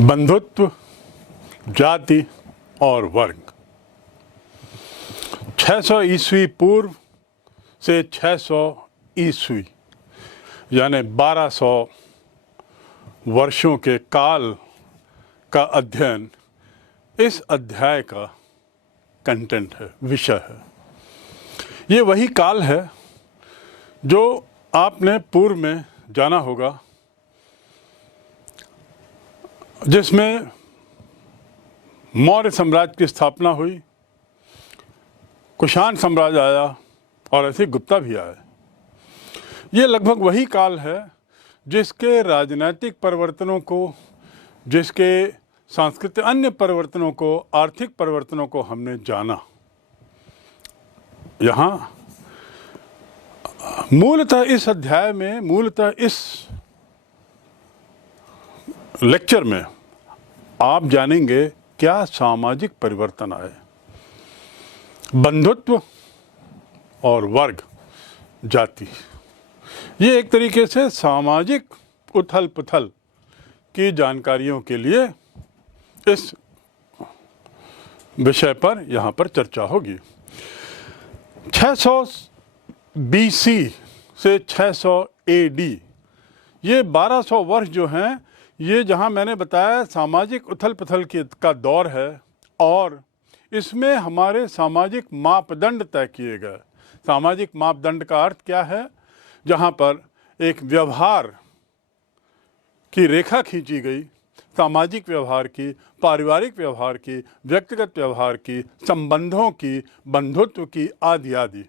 बंधुत्व, जाति और वर्ग। 600 ईस्वी पूर्व से 600 ईस्वी यानी 1200 वर्षों के काल का अध्ययन इस अध्याय का कंटेंट है, विषय है। ये वही काल है जो आपने पूर्व में जाना होगा, जिसमें मौर्य साम्राज्य की स्थापना हुई, कुषाण साम्राज्य आया और ऐसे गुप्ता भी आए। ये लगभग वही काल है जिसके राजनीतिक परिवर्तनों को, जिसके सांस्कृतिक अन्य परिवर्तनों को, आर्थिक परिवर्तनों को हमने जाना। यहाँ मूलतः इस अध्याय में, मूलतः इस लेक्चर में आप जानेंगे क्या सामाजिक परिवर्तन आए। बंधुत्व और वर्ग, जाति, ये एक तरीके से सामाजिक उथल पुथल की जानकारियों के लिए इस विषय पर यहाँ पर चर्चा होगी। 600 BC से 600 AD, ये 1200 वर्ष जो हैं, ये जहाँ मैंने बताया सामाजिक उथल पुथल का दौर है और इसमें हमारे सामाजिक मापदंड तय किए गए। सामाजिक मापदंड का अर्थ क्या है? जहाँ पर एक व्यवहार की रेखा खींची गई, सामाजिक व्यवहार की, पारिवारिक व्यवहार की, व्यक्तिगत व्यवहार की, संबंधों की, बंधुत्व की, आदि आदि।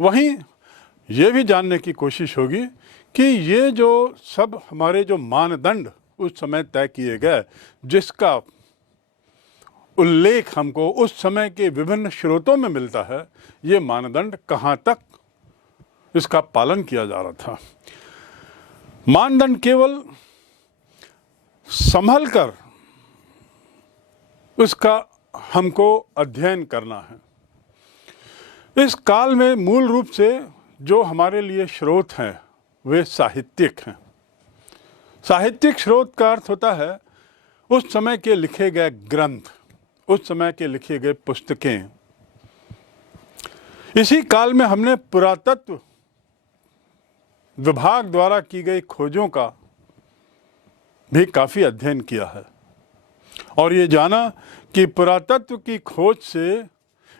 वहीं ये भी जानने की कोशिश होगी कि ये जो सब हमारे जो मानदंड उस समय तय किए गए, जिसका उल्लेख हमको उस समय के विभिन्न स्रोतों में मिलता है, ये मानदंड कहाँ तक इसका पालन किया जा रहा था। मानदंड केवल संभल कर उसका हमको अध्ययन करना है। इस काल में मूल रूप से जो हमारे लिए स्रोत हैं वे साहित्यिक हैं। साहित्यिक स्रोत का अर्थ होता है उस समय के लिखे गए ग्रंथ, उस समय के लिखे गए पुस्तकें। इसी काल में हमने पुरातत्व विभाग द्वारा की गई खोजों का भी काफ़ी अध्ययन किया है और ये जाना कि पुरातत्व की खोज से,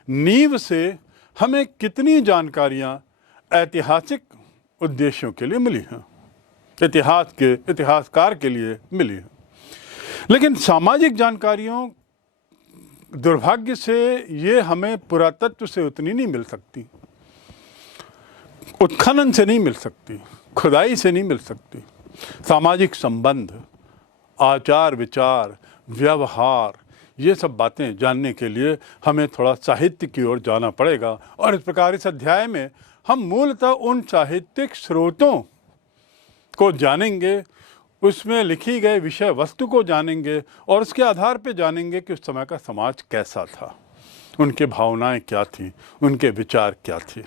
नींव से हमें कितनी जानकारियाँ ऐतिहासिक उद्देश्यों के लिए मिली हैं, इतिहासकार के लिए मिली हैं। लेकिन सामाजिक जानकारियों दुर्भाग्य से ये हमें पुरातत्व से उतनी नहीं मिल सकती, उत्खनन से नहीं मिल सकती, खुदाई से नहीं मिल सकती। सामाजिक संबंध, आचार विचार, व्यवहार, ये सब बातें जानने के लिए हमें थोड़ा साहित्य की ओर जाना पड़ेगा। और इस प्रकार इस अध्याय में हम मूलतः उन साहित्यिक स्रोतों को जानेंगे, उसमें लिखी गई विषय वस्तु को जानेंगे और उसके आधार पर जानेंगे कि उस समय का समाज कैसा था, उनके भावनाएं क्या थी, उनके विचार क्या थे।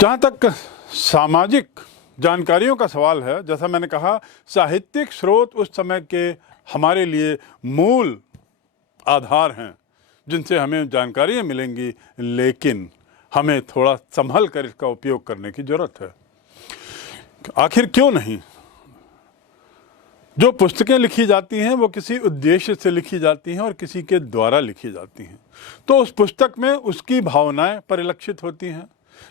जहाँ तक सामाजिक जानकारियों का सवाल है, जैसा मैंने कहा, साहित्यिक स्रोत उस समय के हमारे लिए मूल आधार हैं जिनसे हमें जानकारियाँ मिलेंगी, लेकिन हमें थोड़ा संभल कर इसका उपयोग करने की ज़रूरत है। आखिर क्यों नहीं? जो पुस्तकें लिखी जाती हैं वो किसी उद्देश्य से लिखी जाती हैं और किसी के द्वारा लिखी जाती हैं, तो उस पुस्तक में उसकी भावनाएं परिलक्षित होती हैं,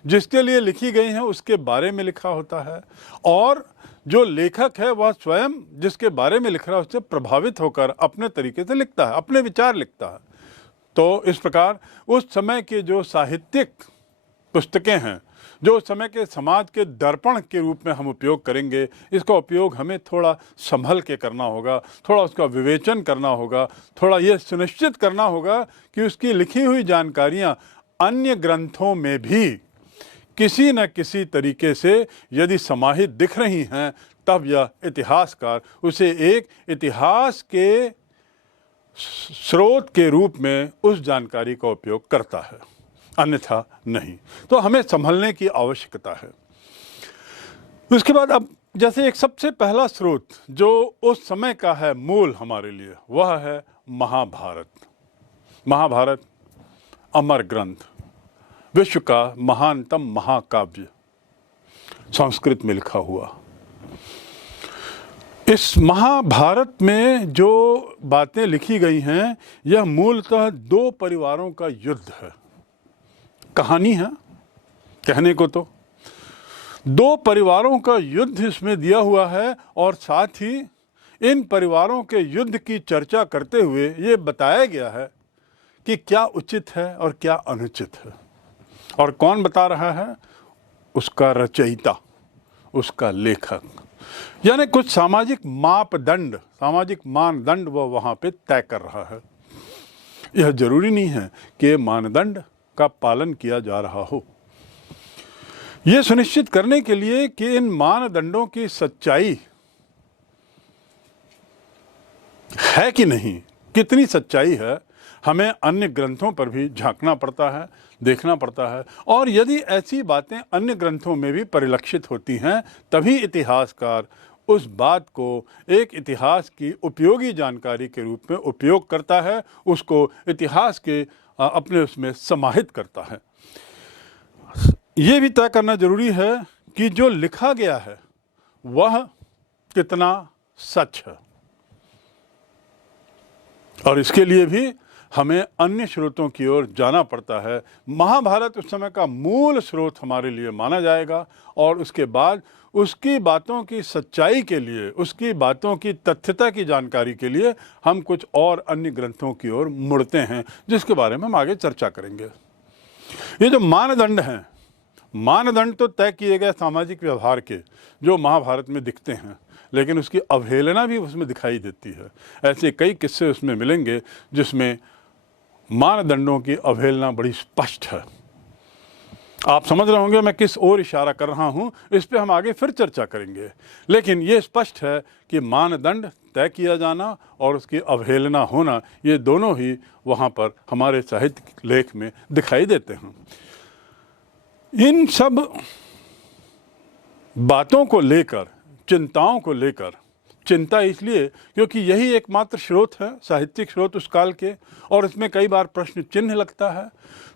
जिसके लिए लिखी गई हैं उसके बारे में लिखा होता है और जो लेखक है वह स्वयं जिसके बारे में लिख रहा है उससे प्रभावित होकर अपने तरीके से लिखता है, अपने विचार लिखता है। तो इस प्रकार उस समय के जो साहित्यिक पुस्तकें हैं, जो उस समय के समाज के दर्पण के रूप में हम उपयोग करेंगे, इसका उपयोग हमें थोड़ा संभल के करना होगा, थोड़ा उसका विवेचन करना होगा, थोड़ा ये सुनिश्चित करना होगा कि उसकी लिखी हुई जानकारियाँ अन्य ग्रंथों में भी किसी न किसी तरीके से यदि समाहित दिख रही हैं, तब यह इतिहासकार उसे एक इतिहास के स्रोत के रूप में उस जानकारी का उपयोग करता है, अन्यथा नहीं। तो हमें संभलने की आवश्यकता है। उसके बाद अब जैसे एक सबसे पहला स्रोत जो उस समय का है मूल हमारे लिए, वह है महाभारत। महाभारत अमर ग्रंथ, विश्व का महानतम महाकाव्य, संस्कृत में लिखा हुआ। इस महाभारत में जो बातें लिखी गई हैं, यह मूलतः दो परिवारों का युद्ध है। कहानी है कहने को तो, दो परिवारों का युद्ध इसमें दिया हुआ है, और साथ ही इन परिवारों के युद्ध की चर्चा करते हुए ये बताया गया है कि क्या उचित है और क्या अनुचित है। और कौन बता रहा है? उसका रचयिता, उसका लेखक, यानी कुछ सामाजिक मापदंड, सामाजिक मानदंड वह वहाँ पे तय कर रहा है। यह जरूरी नहीं है कि मानदंड का पालन किया जा रहा हो। यह सुनिश्चित करने के लिए कि इन मानदंडों की सच्चाई है कि नहीं, कितनी सच्चाई है, हमें अन्य ग्रंथों पर भी झांकना पड़ता है, देखना पड़ता है। और यदि ऐसी बातें अन्य ग्रंथों में भी परिलक्षित होती हैं, तभी इतिहासकार उस बात को एक इतिहास की उपयोगी जानकारी के रूप में उपयोग करता है, उसको इतिहास के अपने उसमें समाहित करता है। ये भी तय करना जरूरी है कि जो लिखा गया है वह कितना सच है, और इसके लिए भी हमें अन्य स्रोतों की ओर जाना पड़ता है। महाभारत उस समय का मूल स्रोत हमारे लिए माना जाएगा, और उसके बाद उसकी बातों की सच्चाई के लिए, उसकी बातों की तथ्यता की जानकारी के लिए हम कुछ और अन्य ग्रंथों की ओर मुड़ते हैं, जिसके बारे में हम आगे चर्चा करेंगे। ये जो मानदंड हैं, मानदंड तो तय किए गए सामाजिक व्यवहार के जो महाभारत में दिखते हैं, लेकिन उसकी अवहेलना भी उसमें दिखाई देती है। ऐसे कई किस्से उसमें मिलेंगे जिसमें मानदंडों की अवहेलना बड़ी स्पष्ट है। आप समझ रहे होंगे मैं किस ओर इशारा कर रहा हूं, इस पे हम आगे फिर चर्चा करेंगे। लेकिन ये स्पष्ट है कि मानदंड तय किया जाना और उसकी अवहेलना होना, ये दोनों ही वहाँ पर हमारे साहित्य लेख में दिखाई देते हैं। इन सब बातों को लेकर, चिंताओं को लेकर, चिंता इसलिए क्योंकि यही एकमात्र स्रोत है, साहित्यिक स्रोत उस काल के, और इसमें कई बार प्रश्न चिन्ह लगता है।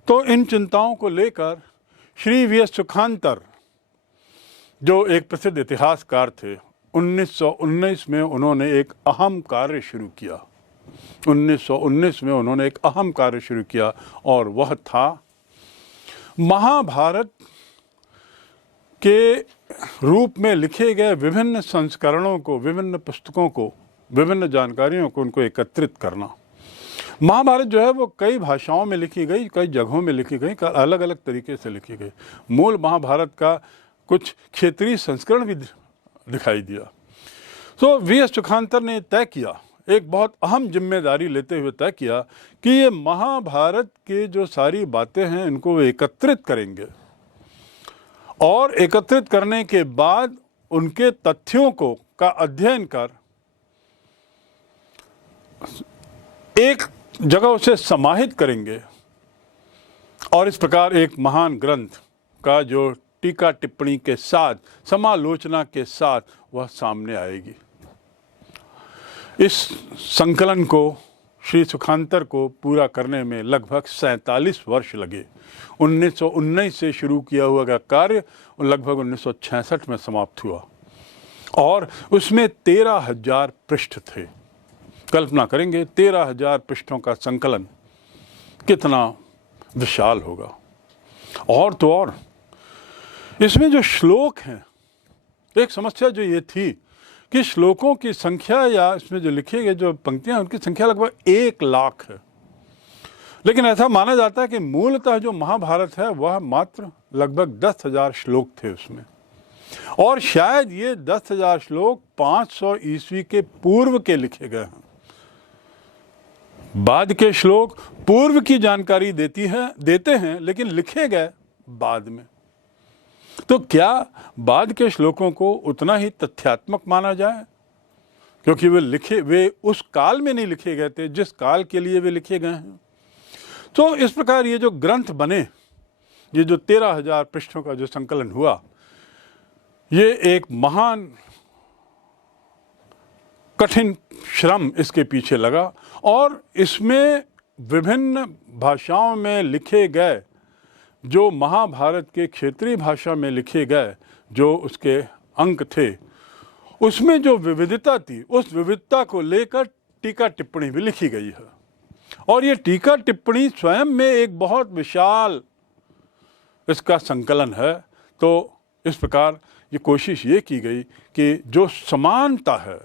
तो इन चिंताओं को लेकर श्री वी.एस. सुखांतर, जो एक प्रसिद्ध इतिहासकार थे, 1919 में उन्होंने एक अहम कार्य शुरू किया। 1919 में उन्होंने एक अहम कार्य शुरू किया, और वह था महाभारत के रूप में लिखे गए विभिन्न संस्करणों को, विभिन्न पुस्तकों को, विभिन्न जानकारियों को उनको एकत्रित करना। महाभारत जो है वो कई भाषाओं में लिखी गई, कई जगहों में लिखी गई, अलग अलग तरीके से लिखी गई। मूल महाभारत का कुछ क्षेत्रीय संस्करण भी दिखाई दिया। तो वी.एस. सुखांतर ने तय किया, एक बहुत अहम जिम्मेदारी लेते हुए तय किया कि ये महाभारत के जो सारी बातें हैं इनको वे एकत्रित करेंगे, और एकत्रित करने के बाद उनके तथ्यों को का अध्ययन कर एक जगह उसे समाहित करेंगे, और इस प्रकार एक महान ग्रंथ का जो टीका टिप्पणी के साथ, समालोचना के साथ वह सामने आएगी। इस संकलन को श्री सुखांतर को पूरा करने में लगभग 47 वर्ष लगे। 1919 से शुरू किया हुआ कार्य लगभग 1966 में समाप्त हुआ, और उसमें 13,000 पृष्ठ थे। कल्पना करेंगे 13,000 पृष्ठों का संकलन कितना विशाल होगा। और तो और इसमें जो श्लोक हैं, एक समस्या जो ये थी कि श्लोकों की संख्या, या इसमें जो लिखे गए जो पंक्तियां, उनकी संख्या लगभग 1 लाख है। लेकिन ऐसा माना जाता है कि मूलतः जो महाभारत है वह मात्र लगभग 10,000 श्लोक थे उसमें, और शायद ये 10,000 श्लोक 500 ईस्वी के पूर्व के लिखे गए हैं। बाद के श्लोक पूर्व की जानकारी देते हैं, लेकिन लिखे गए बाद में। तो क्या बाद के श्लोकों को उतना ही तथ्यात्मक माना जाए, क्योंकि वे उस काल में नहीं लिखे गए थे जिस काल के लिए वे लिखे गए हैं। तो इस प्रकार ये जो ग्रंथ बने, ये जो 13,000 पृष्ठों का जो संकलन हुआ, ये एक महान कठिन श्रम इसके पीछे लगा और इसमें विभिन्न भाषाओं में लिखे गए, जो महाभारत के क्षेत्रीय भाषा में लिखे गए जो उसके अंक थे, उसमें जो विविधता थी, उस विविधता को लेकर टीका टिप्पणी भी लिखी गई है। और ये टीका टिप्पणी स्वयं में एक बहुत विशाल इसका संकलन है। तो इस प्रकार ये कोशिश ये की गई कि जो समानता है,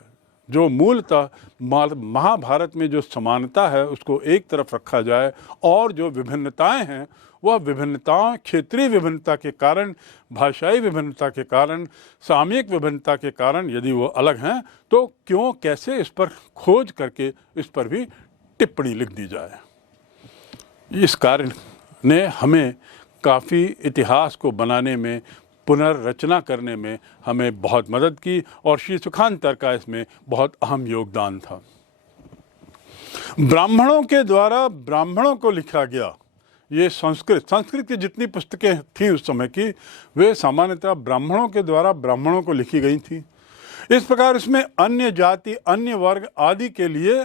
जो मूलतः महाभारत में जो समानता है उसको एक तरफ रखा जाए, और जो विभिन्नताएं हैं वह विभिन्नताएं क्षेत्रीय विभिन्नता के कारण, भाषाई विभिन्नता के कारण, सामयिक विभिन्नता के कारण यदि वो अलग हैं तो क्यों, कैसे, इस पर खोज करके इस पर भी टिप्पणी लिख दी जाए। इस कार्य ने हमें काफ़ी इतिहास को बनाने में, पुनर्रचना करने में हमें बहुत मदद की, और श्री सुखांतर का इसमें बहुत अहम योगदान था। ब्राह्मणों के द्वारा ब्राह्मणों को लिखा गया ये संस्कृत की जितनी पुस्तकें थीं उस समय की, वे सामान्यतः ब्राह्मणों के द्वारा ब्राह्मणों को लिखी गई थी। इस प्रकार इसमें अन्य जाति, अन्य वर्ग आदि के लिए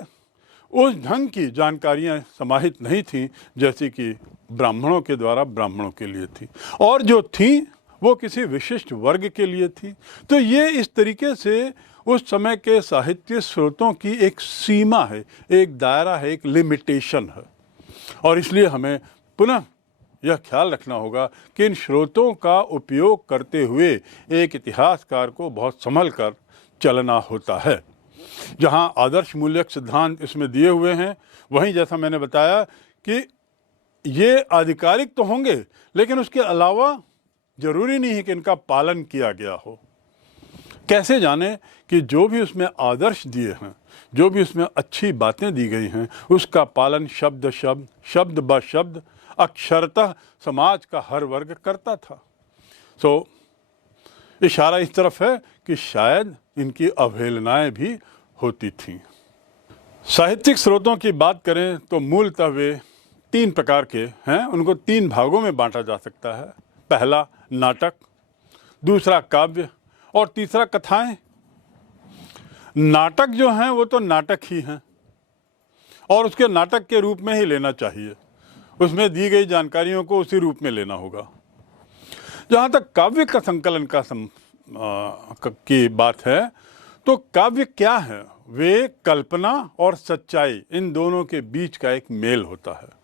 उस ढंग की जानकारियां समाहित नहीं थीं जैसे कि ब्राह्मणों के द्वारा ब्राह्मणों के लिए थी, और जो थी वो किसी विशिष्ट वर्ग के लिए थी। तो ये इस तरीके से उस समय के साहित्य स्रोतों की एक सीमा है, एक दायरा है, एक लिमिटेशन है। और इसलिए हमें पुनः यह ख्याल रखना होगा कि इन स्रोतों का उपयोग करते हुए एक इतिहासकार को बहुत संभल कर चलना होता है। जहाँ आदर्श मूल्यक सिद्धांत इसमें दिए हुए हैं, वहीं जैसा मैंने बताया कि ये आधिकारिक तो होंगे, लेकिन उसके अलावा जरूरी नहीं है कि इनका पालन किया गया हो। कैसे जाने कि जो भी उसमें आदर्श दिए हैं, जो भी उसमें अच्छी बातें दी गई हैं, उसका पालन शब्द शब्द, शब्द ब शब्द, अक्षरतः समाज का हर वर्ग करता था। इशारा इस तरफ है कि शायद इनकी अवहेलनाएं भी होती थीं। साहित्यिक स्रोतों की बात करें तो मूलतः वे 3 प्रकार के हैं, उनको 3 भागों में बांटा जा सकता है। पहला नाटक, दूसरा काव्य, और तीसरा कथाएं। नाटक जो हैं वो तो नाटक ही हैं, और उसके नाटक के रूप में ही लेना चाहिए, उसमें दी गई जानकारियों को उसी रूप में लेना होगा। जहाँ तक काव्य का संकलन की बात है, तो काव्य क्या है? वे कल्पना और सच्चाई, इन दोनों के बीच का एक मेल होता है।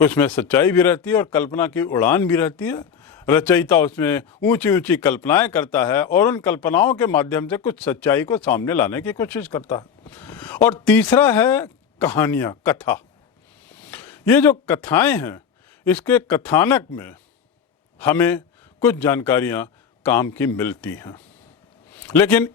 उसमें सच्चाई भी रहती है और कल्पना की उड़ान भी रहती है। रचयिता उसमें ऊंची ऊंची कल्पनाएं करता है और उन कल्पनाओं के माध्यम से कुछ सच्चाई को सामने लाने की कोशिश करता है। और तीसरा है कहानियाँ, कथा। ये जो कथाएं हैं, इसके कथानक में हमें कुछ जानकारियाँ काम की मिलती हैं, लेकिन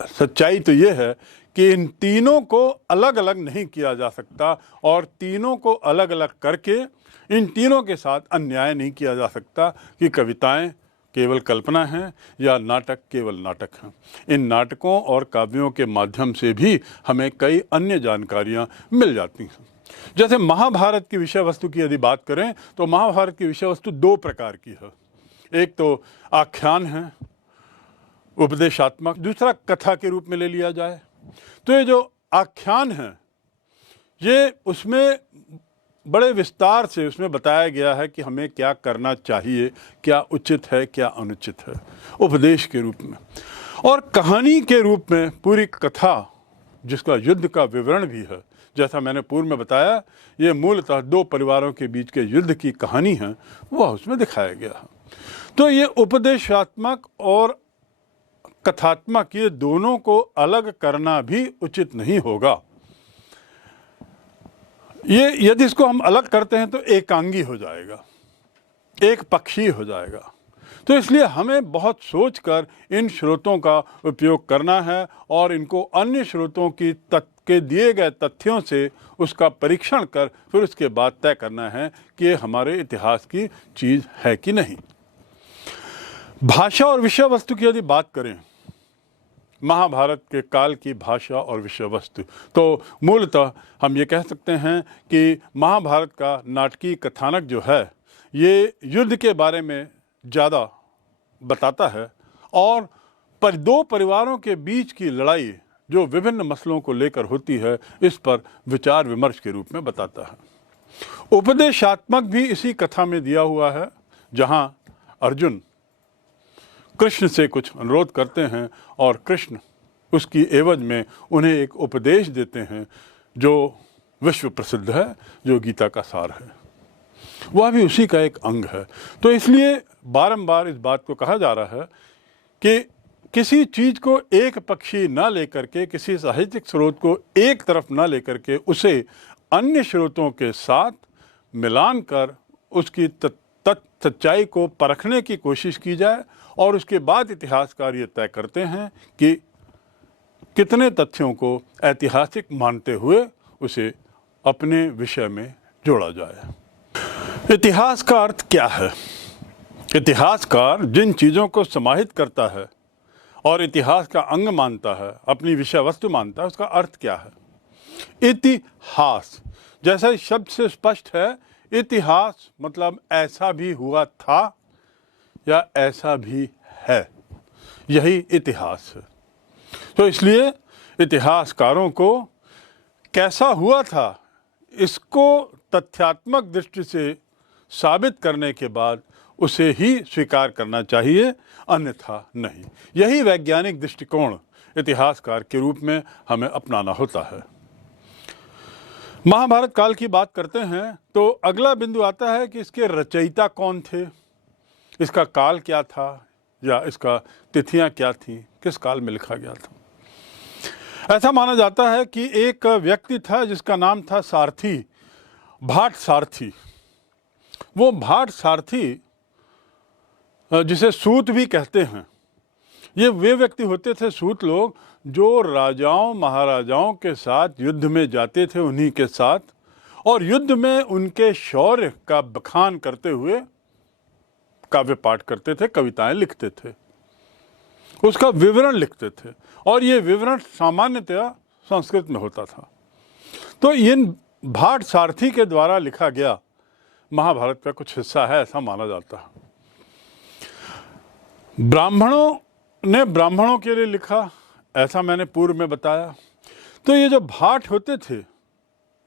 सच्चाई तो ये है कि इन तीनों को अलग अलग नहीं किया जा सकता, और तीनों को अलग अलग करके इन तीनों के साथ अन्याय नहीं किया जा सकता कि कविताएं केवल कल्पना हैं या नाटक केवल नाटक हैं। इन नाटकों और काव्यों के माध्यम से भी हमें कई अन्य जानकारियां मिल जाती हैं। जैसे महाभारत की विषय वस्तु की यदि बात करें तो महाभारत की विषय वस्तु 2 प्रकार की है। एक तो आख्यान है, उपदेशात्मक, दूसरा कथा के रूप में ले लिया जाए। तो ये जो आख्यान है, ये उसमें बड़े विस्तार से उसमें बताया गया है कि हमें क्या करना चाहिए, क्या उचित है, क्या अनुचित है, उपदेश के रूप में। और कहानी के रूप में पूरी कथा, जिसका युद्ध का विवरण भी है, जैसा मैंने पूर्व में बताया, ये मूलतः 2 परिवारों के बीच के युद्ध की कहानी है, वह उसमें दिखाया गया है। तो ये उपदेशात्मक और कथात्मक, ये दोनों को अलग करना भी उचित नहीं होगा। ये यदि इसको हम अलग करते हैं तो एकांगी हो जाएगा, एक पक्षी हो जाएगा। तो इसलिए हमें बहुत सोचकर इन स्रोतों का उपयोग करना है और इनको अन्य स्रोतों के दिए गए तथ्यों से उसका परीक्षण कर फिर उसके बाद तय करना है कि हमारे इतिहास की चीज़ है कि नहीं। भाषा और विषय वस्तु की यदि बात करें, महाभारत के काल की भाषा और विषय वस्तु, तो मूलतः हम ये कह सकते हैं कि महाभारत का नाटकीय कथानक जो है, ये युद्ध के बारे में ज़्यादा बताता है और 2 परिवारों के बीच की लड़ाई जो विभिन्न मसलों को लेकर होती है, इस पर विचार विमर्श के रूप में बताता है। उपदेशात्मक भी इसी कथा में दिया हुआ है, जहां अर्जुन कृष्ण से कुछ अनुरोध करते हैं और कृष्ण उसकी एवज में उन्हें एक उपदेश देते हैं जो विश्व प्रसिद्ध है, जो गीता का सार है। वह भी उसी का एक अंग है। तो इसलिए बारंबार इस बात को कहा जा रहा है कि किसी चीज़ को एक पक्षी न लेकर के, किसी साहित्यिक स्रोत को एक तरफ न लेकर के, उसे अन्य स्रोतों के साथ मिलान कर उसकी सच्चाई को परखने की कोशिश की जाए और उसके बाद इतिहासकार ये तय करते हैं कि कितने तथ्यों को ऐतिहासिक मानते हुए उसे अपने विषय में जोड़ा जाए। इतिहास का अर्थ क्या है? इतिहासकार जिन चीज़ों को समाहित करता है और इतिहास का अंग मानता है, अपनी विषय वस्तु मानता है, उसका अर्थ क्या है? इतिहास, जैसा इस शब्द से स्पष्ट है, इतिहास मतलब ऐसा भी हुआ था या ऐसा भी है, यही इतिहास है। तो इसलिए इतिहासकारों को कैसा हुआ था इसको तथ्यात्मक दृष्टि से साबित करने के बाद उसे ही स्वीकार करना चाहिए, अन्यथा नहीं। यही वैज्ञानिक दृष्टिकोण इतिहासकार के रूप में हमें अपनाना होता है। महाभारत काल की बात करते हैं तो अगला बिंदु आता है कि इसके रचयिता कौन थे, इसका काल क्या था या इसका तिथियां क्या थीं, किस काल में लिखा गया था। ऐसा माना जाता है कि एक व्यक्ति था जिसका नाम था सारथी, भाट सारथी। वो भाट सारथी, जिसे सूत भी कहते हैं, ये वे व्यक्ति होते थे, सूत लोग, जो राजाओं महाराजाओं के साथ युद्ध में जाते थे, उन्हीं के साथ, और युद्ध में उनके शौर्य का बखान करते हुए काव्य पाठ करते थे, कविताएं लिखते थे, उसका विवरण लिखते थे, और ये विवरण सामान्यतया संस्कृत में होता था। तो इन भाट सारथी के द्वारा लिखा गया महाभारत का कुछ हिस्सा है, ऐसा माना जाता है। ब्राह्मणों ने ब्राह्मणों के लिए लिखा, ऐसा मैंने पूर्व में बताया। तो ये जो भाट होते थे,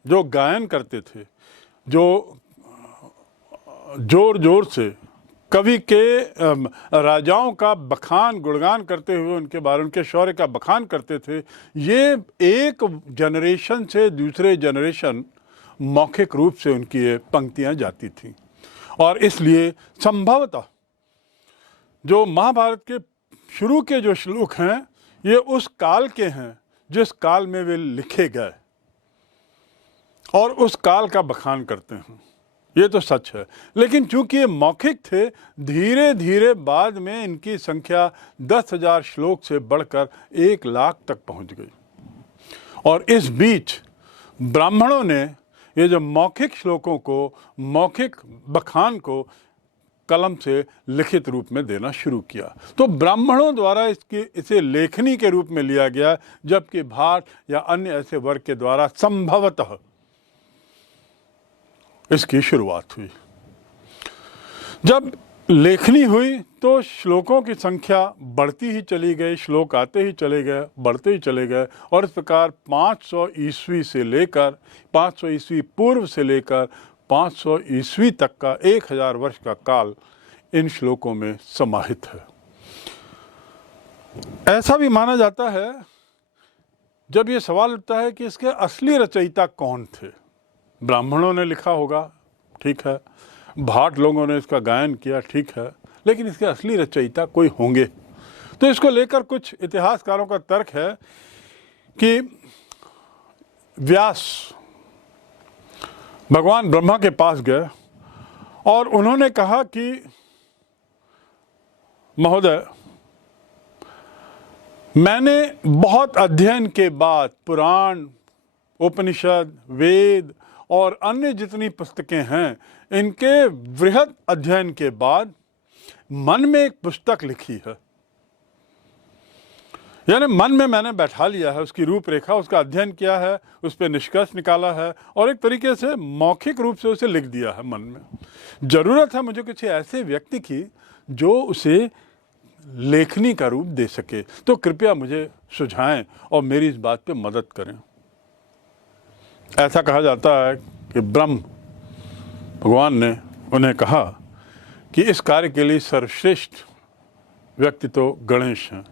जो गायन करते थे, जो जोर जोर से कवि के राजाओं का बखान गुणगान करते हुए उनके बारे, उनके शौर्य का बखान करते थे, ये एक जनरेशन से दूसरे जनरेशन मौखिक रूप से उनकी ये पंक्तियाँ जाती थीं। और इसलिए संभवतः जो महाभारत के शुरू के जो श्लोक हैं, ये उस काल के हैं जिस काल में वे लिखे गए और उस काल का बखान करते हैं, ये तो सच है। लेकिन चूंकि ये मौखिक थे, धीरे धीरे बाद में इनकी संख्या 10,000 श्लोक से बढ़कर 1 लाख तक पहुंच गई। और इस बीच ब्राह्मणों ने ये जो मौखिक श्लोकों को, मौखिक बखान को कलम से लिखित रूप में देना शुरू किया। तो ब्राह्मणों द्वारा इसे लेखनी के रूप में लिया गया, जबकि भाट या अन्य ऐसे वर्ग के द्वारा संभवतः इसकी शुरुआत हुई। जब लेखनी हुई तो श्लोकों की संख्या बढ़ती ही चली गई, श्लोक आते ही चले गए, बढ़ते ही चले गए, और इस प्रकार 500 ईस्वी से लेकर 500 ईस्वी पूर्व से लेकर 500 ईस्वी तक का 1000 वर्ष का काल इन श्लोकों में समाहित है। ऐसा भी माना जाता है, जब ये सवाल उठता है कि इसके असली रचयिता कौन थे। ब्राह्मणों ने लिखा होगा, ठीक है, भाट लोगों ने इसका गायन किया, ठीक है, लेकिन इसके असली रचयिता कोई होंगे। तो इसको लेकर कुछ इतिहासकारों का तर्क है कि व्यास भगवान ब्रह्मा के पास गए और उन्होंने कहा कि महोदय, मैंने बहुत अध्ययन के बाद पुराण, उपनिषद, वेद और अन्य जितनी पुस्तकें हैं, इनके वृहद अध्ययन के बाद मन में एक पुस्तक लिखी है। यानी मन में मैंने बैठा लिया है, उसकी रूपरेखा, उसका अध्ययन किया है, उस पर निष्कर्ष निकाला है और एक तरीके से मौखिक रूप से उसे लिख दिया है मन में। ज़रूरत है मुझे किसी ऐसे व्यक्ति की जो उसे लेखनी का रूप दे सके, तो कृपया मुझे सुझाएं और मेरी इस बात पे मदद करें। ऐसा कहा जाता है कि ब्रह्म भगवान ने उन्हें कहा कि इस कार्य के लिए सर्वश्रेष्ठ व्यक्ति तो गणेश हैं,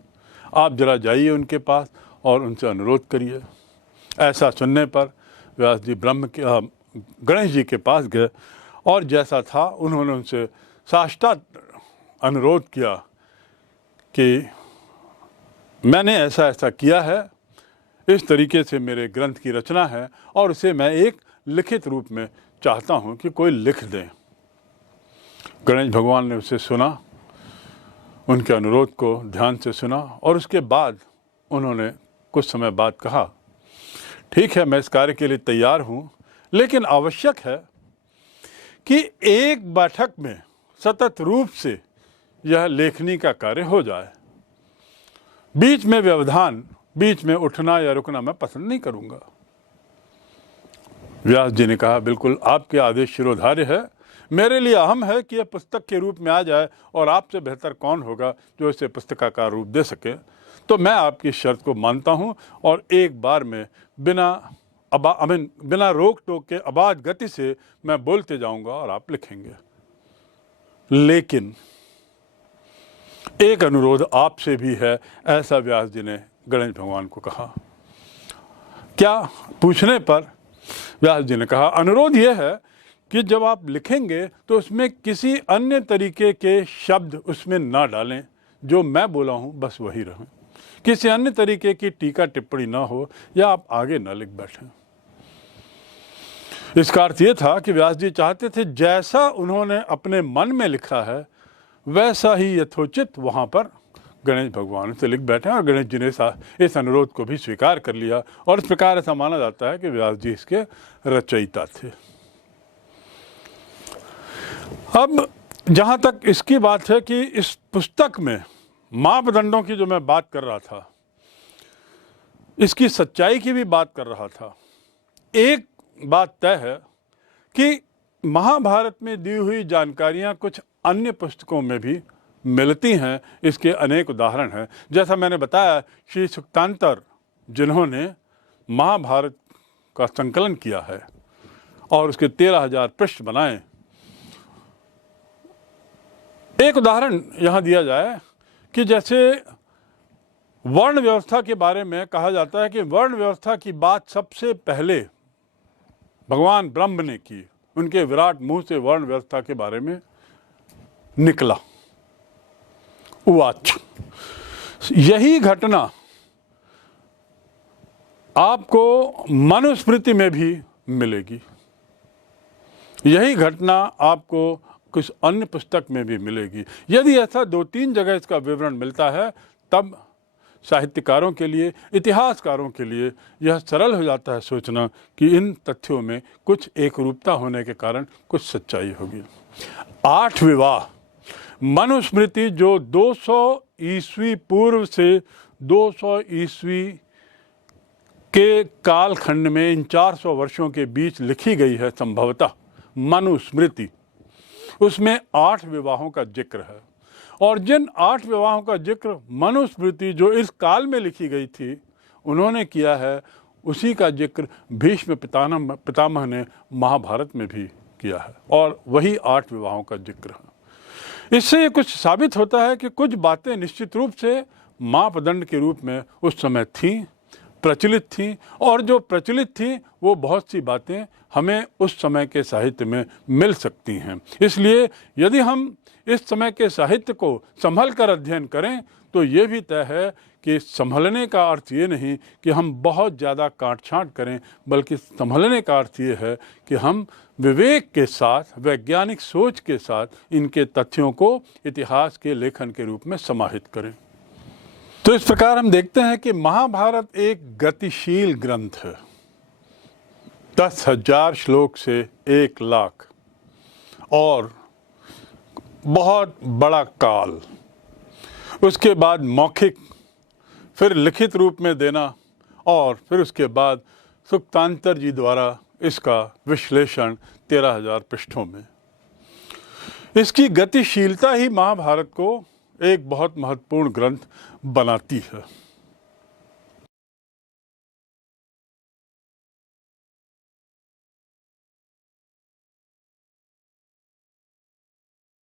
आप जरा जाइए उनके पास और उनसे अनुरोध करिए। ऐसा सुनने पर व्यास जी गणेश जी के पास गए और जैसा था उन्होंने उनसे साष्टांग अनुरोध किया कि मैंने ऐसा ऐसा किया है, इस तरीके से मेरे ग्रंथ की रचना है और उसे मैं एक लिखित रूप में चाहता हूँ कि कोई लिख दें। गणेश भगवान ने उसे सुना, उनके अनुरोध को ध्यान से सुना और उसके बाद उन्होंने कुछ समय बाद कहा, ठीक है, मैं इस कार्य के लिए तैयार हूँ, लेकिन आवश्यक है कि एक बैठक में सतत रूप से यह लेखनी का कार्य हो जाए। बीच में व्यवधान, बीच में उठना या रुकना मैं पसंद नहीं करूँगा। व्यास जी ने कहा, बिल्कुल आपके आदेश शिरोधार्य है, मेरे लिए अहम है कि यह पुस्तक के रूप में आ जाए और आपसे बेहतर कौन होगा जो इसे पुस्तकाकार रूप दे सके। तो मैं आपकी शर्त को मानता हूँ और एक बार में बिना रोक टोक के अबाध गति से मैं बोलते जाऊंगा और आप लिखेंगे। लेकिन एक अनुरोध आपसे भी है, ऐसा व्यास जी ने गणेश भगवान को कहा। क्या पूछने पर व्यास जी ने कहा, अनुरोध यह है कि जब आप लिखेंगे तो उसमें किसी अन्य तरीके के शब्द उसमें ना डालें, जो मैं बोला हूँ बस वही रहें, किसी अन्य तरीके की टीका टिप्पणी ना हो या आप आगे ना लिख बैठें। इसका अर्थ ये था कि व्यास जी चाहते थे जैसा उन्होंने अपने मन में लिखा है वैसा ही यथोचित वहाँ पर गणेश भगवान से लिख बैठे और गणेश जी ने इस अनुरोध को भी स्वीकार कर लिया और इस प्रकार ऐसा माना जाता है कि व्यास जी इसके रचयिता थे। अब जहाँ तक इसकी बात है कि इस पुस्तक में मापदंडों की जो मैं बात कर रहा था, इसकी सच्चाई की भी बात कर रहा था, एक बात तय है कि महाभारत में दी हुई जानकारियाँ कुछ अन्य पुस्तकों में भी मिलती हैं। इसके अनेक उदाहरण हैं। जैसा मैंने बताया, श्री सुक्तांतर जिन्होंने महाभारत का संकलन किया है और उसके 13,000 पृष्ठ बनाए, एक उदाहरण यहाँ दिया जाए कि जैसे वर्ण व्यवस्था के बारे में कहा जाता है कि वर्ण व्यवस्था की बात सबसे पहले भगवान ब्रह्म ने की, उनके विराट मुंह से वर्ण व्यवस्था के बारे में निकला। उवाच, यही घटना आपको मनुस्मृति में भी मिलेगी, यही घटना आपको कुछ अन्य पुस्तक में भी मिलेगी। यदि ऐसा 2-3 जगह इसका विवरण मिलता है तब साहित्यकारों के लिए, इतिहासकारों के लिए यह सरल हो जाता है सोचना कि इन तथ्यों में कुछ एकरूपता होने के कारण कुछ सच्चाई होगी। 8 विवाह मनुस्मृति जो 200 ईस्वी पूर्व से 200 ईस्वी के कालखंड में इन 400 वर्षों के बीच लिखी गई है, संभवतः मनुस्मृति, उसमें 8 विवाहों का जिक्र है। और जिन 8 विवाहों का जिक्र मनुस्मृति जो इस काल में लिखी गई थी उन्होंने किया है, उसी का जिक्र भीष्म पितामह ने महाभारत में भी किया है और वही 8 विवाहों का जिक्र है। इससे ये कुछ साबित होता है कि कुछ बातें निश्चित रूप से मापदंड के रूप में उस समय थीं, प्रचलित थीं, और जो प्रचलित थीं वो बहुत सी बातें हमें उस समय के साहित्य में मिल सकती हैं। इसलिए यदि हम इस समय के साहित्य को संभल कर अध्ययन करें तो ये भी तय है कि संभलने का अर्थ ये नहीं कि हम बहुत ज़्यादा काट छाँट करें, बल्कि संभलने का अर्थ ये है कि हम विवेक के साथ, वैज्ञानिक सोच के साथ इनके तथ्यों को इतिहास के लेखन के रूप में समाहित करें। तो इस प्रकार हम देखते हैं कि महाभारत एक गतिशील ग्रंथ है। 10,000 श्लोक से 1 लाख और बहुत बड़ा काल, उसके बाद मौखिक, फिर लिखित रूप में देना और फिर उसके बाद सुक्तांतर जी द्वारा इसका विश्लेषण 13,000 पृष्ठों में। इसकी गतिशीलता ही महाभारत को एक बहुत महत्वपूर्ण ग्रंथ बनाती है।